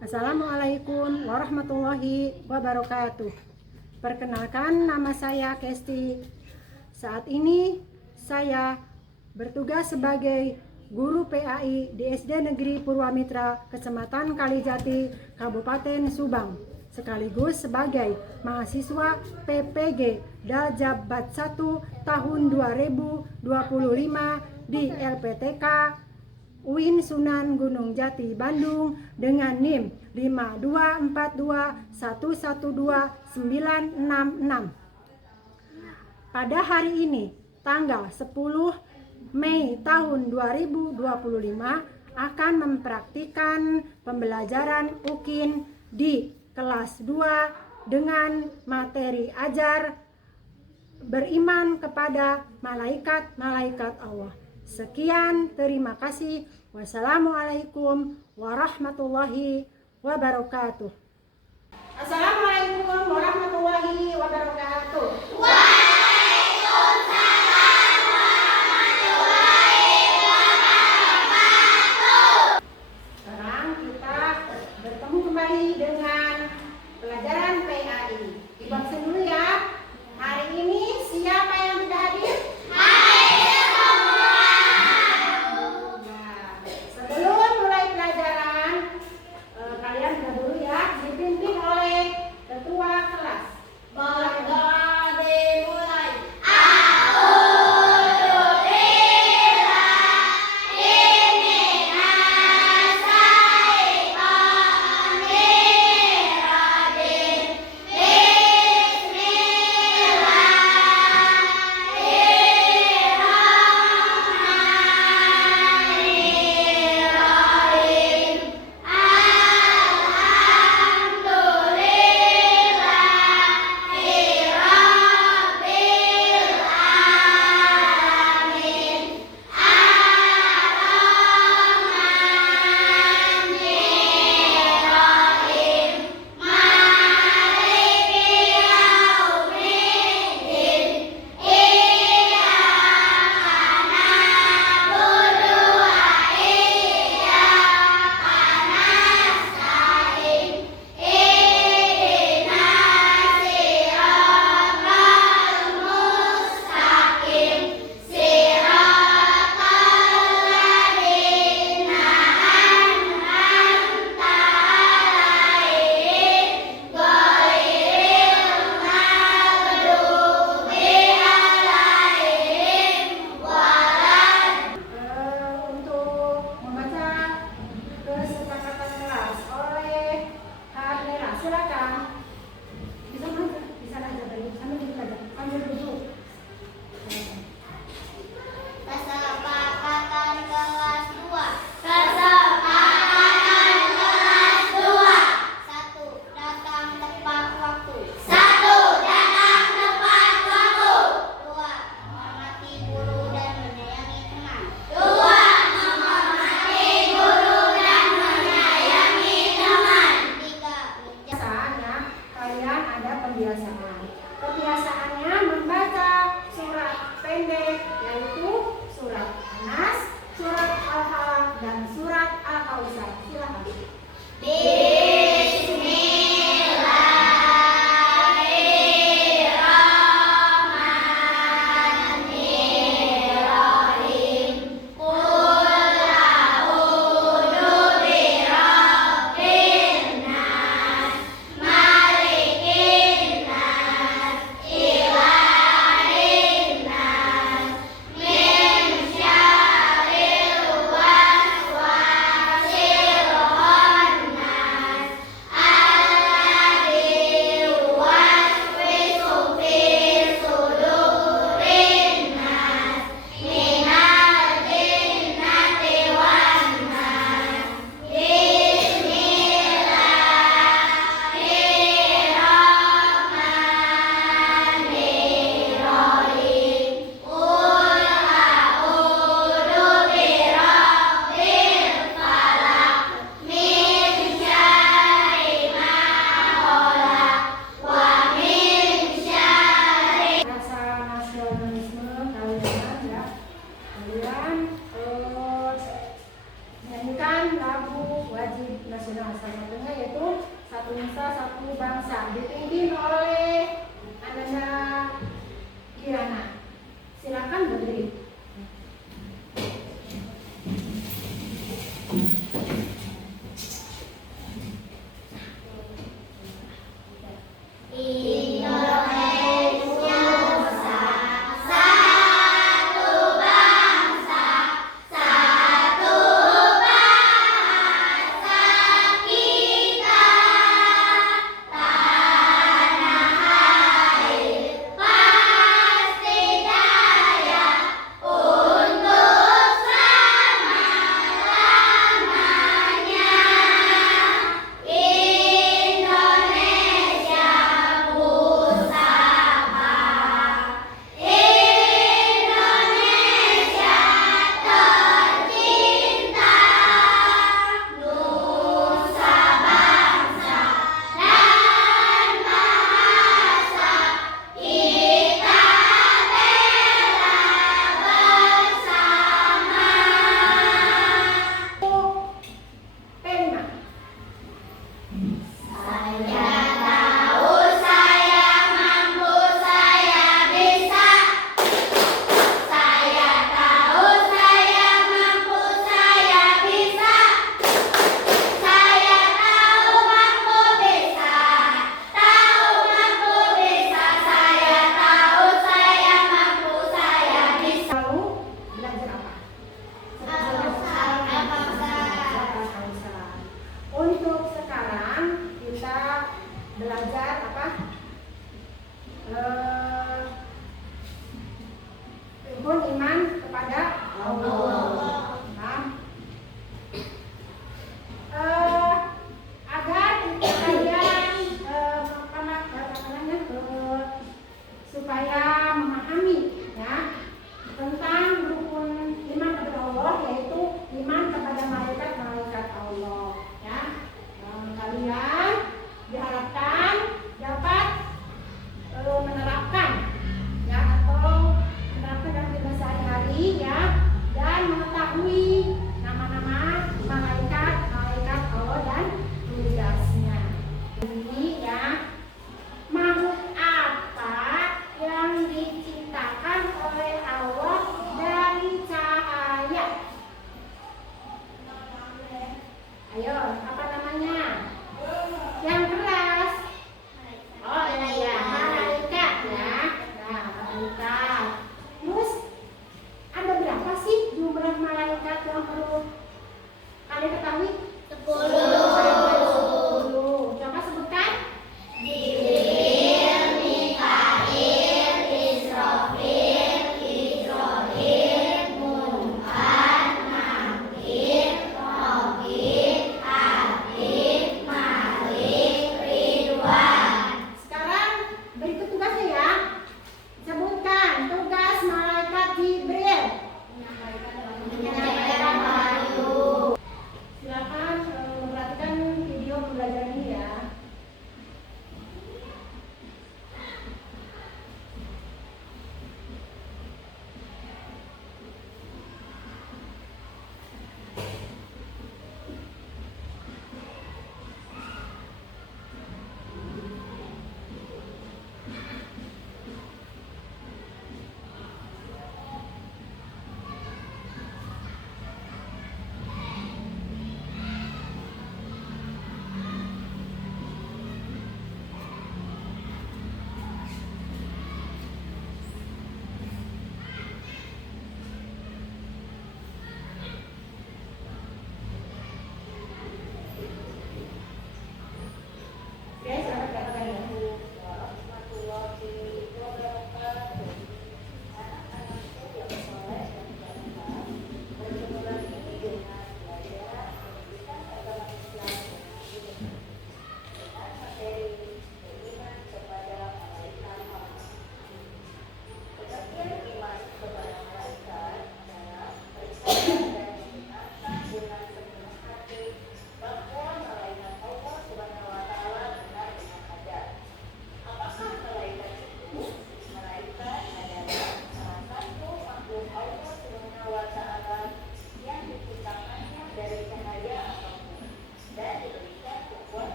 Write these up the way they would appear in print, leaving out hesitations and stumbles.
Assalamualaikum warahmatullahi wabarakatuh. Perkenalkan, nama saya Kesti. Saat ini saya bertugas sebagai guru PAI di SD Negeri Purwamitra, Kecamatan Kalijati, Kabupaten Subang, sekaligus sebagai mahasiswa PPG Daljabat 1 tahun 2025 di LPTK UIN Sunan Gunung Jati, Bandung dengan NIM 52421129666. Pada hari ini, tanggal 10 Mei tahun 2025, akan mempraktikkan pembelajaran UKIN di kelas 2 dengan materi ajar beriman kepada malaikat-malaikat Allah. Sekian, terima kasih. Wassalamualaikum warahmatullahi wabarakatuh. Assalamualaikum warahmatullahi wabarakatuh. Waalaikumsalam warahmatullahi wabarakatuh. Sekarang kita bertemu kembali dengan pelajaran PAI. Dibahas dulu ya. Hari ini siapa yang tidak hadir? Kebiasaannya membaca surat pendek, yaitu surat An-Nas, surat Al-Falaq, dan surat Al-Kautsar. Silakan. Nyanyikan lagu wajib nasional, sama dengan bangsa, satu bangsa, dipimpin oleh Ananda Kirana. Silakan berdiri. Pasti jaya.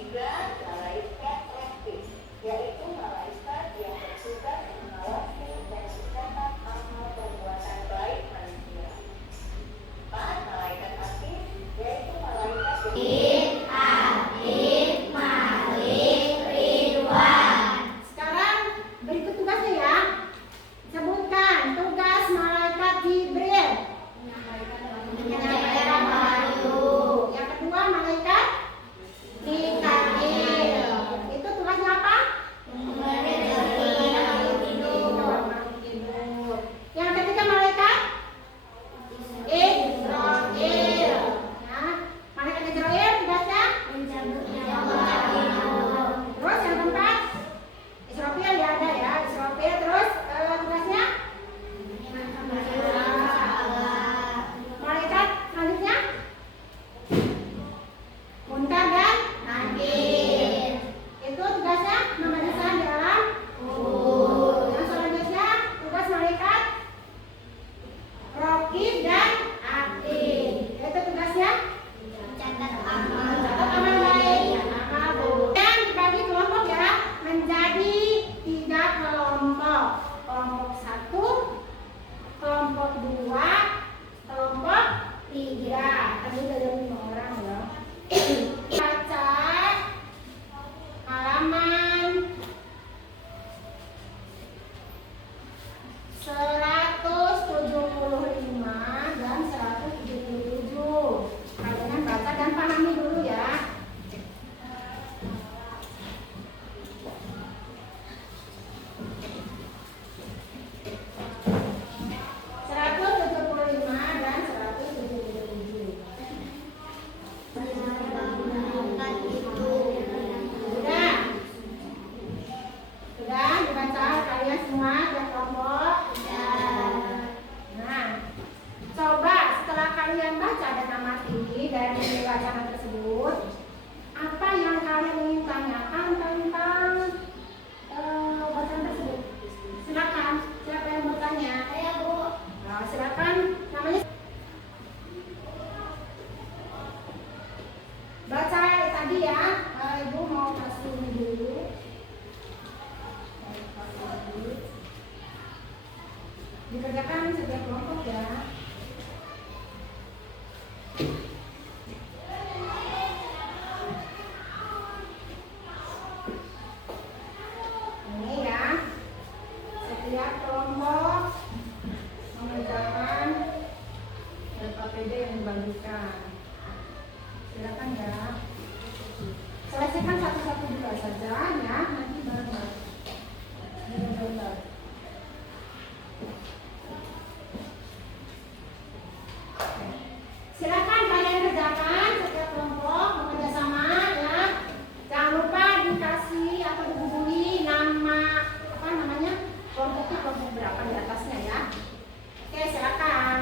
ketiga, malaikat raqib, yaitu malaikat yang bertugas mengawasi dan mencatat amal perbuatan baik manusia. 4. Malaikat atid, yaitu malaikat Sekarang berikut tugasnya ya. Sebutkan tugas malaikat Jibril. Yang kedua malaikat Mikail. Itu tugasnya apa? Tidur. Yang ketiga malaikat Israil. Nah, malaikat Israil tugasnya terus yang keempat Israfil ya ada ya. Israfil terus tugasnya malaikat selanjutnya Munkar dan Nakir. Itu tugasnya memeriksa di alam kubur. Yang selanjutnya tugas malaikat Raqib dan Atid. Itu tugasnya catat amal baik, amal buruk. Dan dibagi kelompok ya menjadi 3 kelompok. Kelompok 1, kelompok 2, kelompok 3. Tadi ada 5 orang ya. Baca halaman 175 dan 177. Kalian baca dan pahami dulu ya. Sudah dibaca kalian semua dan kelompok. Nah, coba setelah kalian baca dan amati dari bacaan tersebut, apa yang kalian ingin tanyakan tentang bacaan tersebut? Silakan, siapa yang bertanya? Saya Bu. Nah, silakan, namanya baca tadi ya. Ibu mau kasih ini dulu. Dikerjakan setiap kelompok ya. Ini ya, setiap kelompok mengerjakan LKPD yang dibagikan. Silakan ya. Selesaikan satu-satu dulu saja ya, nanti baru. Bentar. Silakan kalian kerjakan setiap kelompok bekerja sama ya. Jangan lupa dikasih atau dihubungi nama apa namanya kelompoknya, kelompok berapa di atasnya ya. Oke, silakan.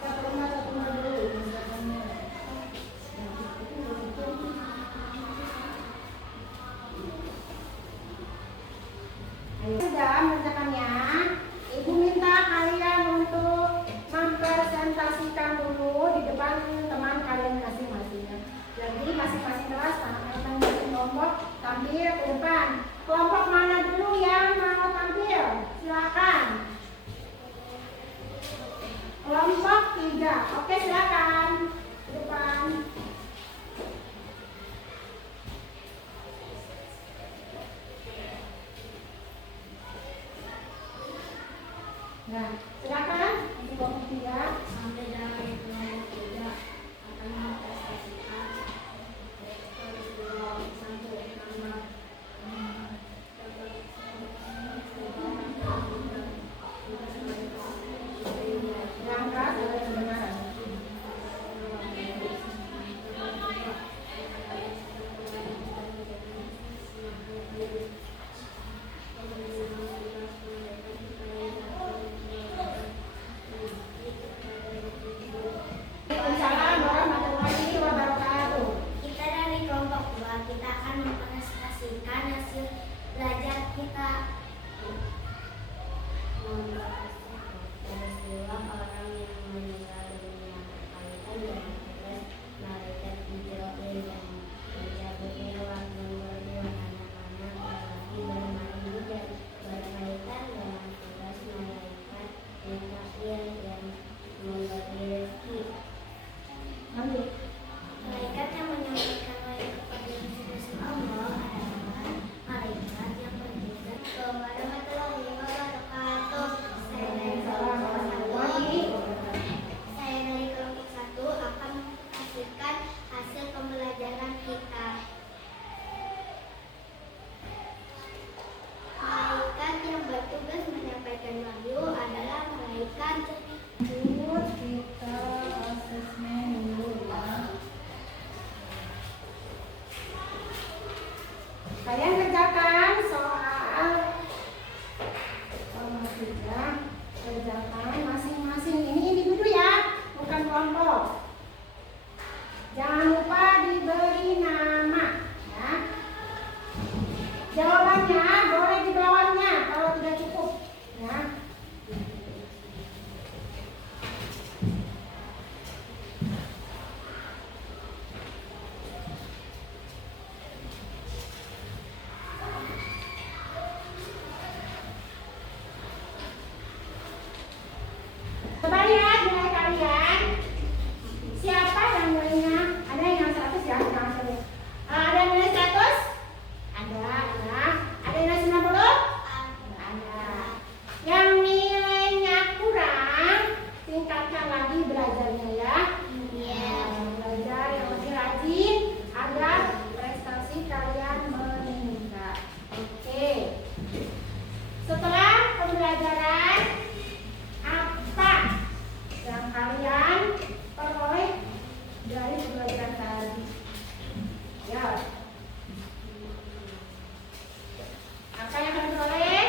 Satu rumah dulu. Sudah mengerjakannya, Ibu minta kalian untuk mempresentasikan dulu di depan teman kalian masing-masing. Jadi masing-masing kelas, masing-masing kelompok tampil ke depan. Kelompok mana dulu yang mau tampil? Silakan. Kelompok 3. Oke, silakan ke depan. Nah, silakan untuk kelompok 3. Sampai dari kelompok 3 akan mempresentasikan sampai nama langkah dari kebenaran. Lanjut kita asesmen dulu ya. Kalian kerjakan soal nomor 3. Kerjakan masing-masing. Ini individu ya, bukan kelompok. Jangan lupa diberi nama ya. Jawabannya boleh di bawahnya kalau tidak cukup ya. Coba lihat nilai kalian. Siapa yang nilainya? Ada yang 100 ya? Jangan sulit. Ada yang nilai 100? Ada ya. Ada yang nilai 90? Ada. Yang nilainya kurang, tingkatkan lagi belajarnya ya. Belajar yang lebih rajin agar prestasi kalian meningkat. Oke. Setelah pembelajaran, apa yang kalian peroleh dari pembelajaran tadi? Ya. Apa yang kalian peroleh?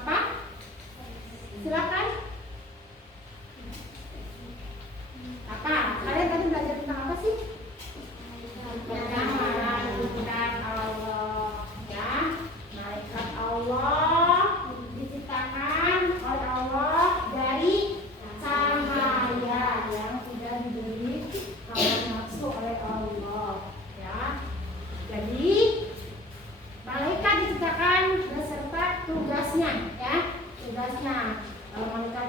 Apa? Silakan. Apa? Kalian tadi belajar tentang apa sih? Tentang malaikat Allah ya. Malaikat Allah diciptakan oleh Allah dari cahaya yang sudah diberi hawa nafsu oleh Allah ya. Jadi malaikat diciptakan beserta tugasnya ya. Tugasnya kalau malaikat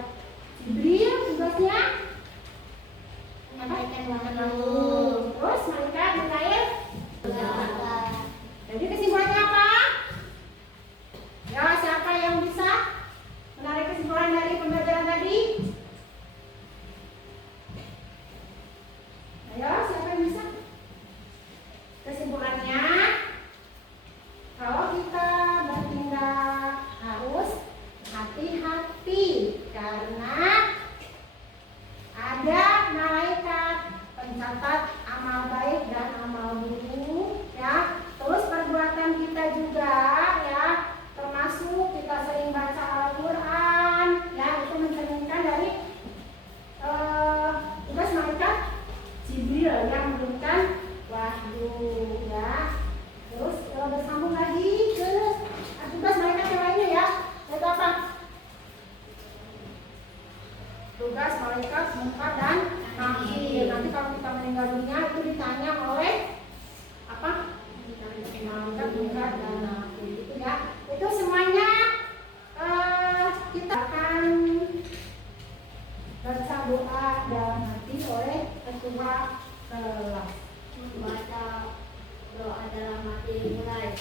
Jibril tugasnya menyampaikan wahyu. Terus malaikat Mikail. Jadi kesimpulannya apa? Ya, siapa yang bisa menarik kesimpulan dari pembelajaran tadi? Ayo, siapa yang bisa? Kesimpulannya, kalau kita bertindak harus hati-hati karena ada malaikat pencatat amal baik dan amal buruk ya. Terus perbuatan kita juga ya, termasuk kita sering baca Al-Quran ya, itu mencerminkan dari tugas malaikat Jibril yang memberikan wahyu ya. Terus bersambung lagi ke tugas malaikat yang lainnya ya, yaitu apa? Tugas malaikat Munkar dan Nakir. Nanti kalau kita meninggal dunia itu ditanya oleh apa? Malaikat Munkar dan Nakir itu ya. Itu semuanya kita akan baca doa dalam hati oleh ketua kelas. Baca doa dalam hati mulai.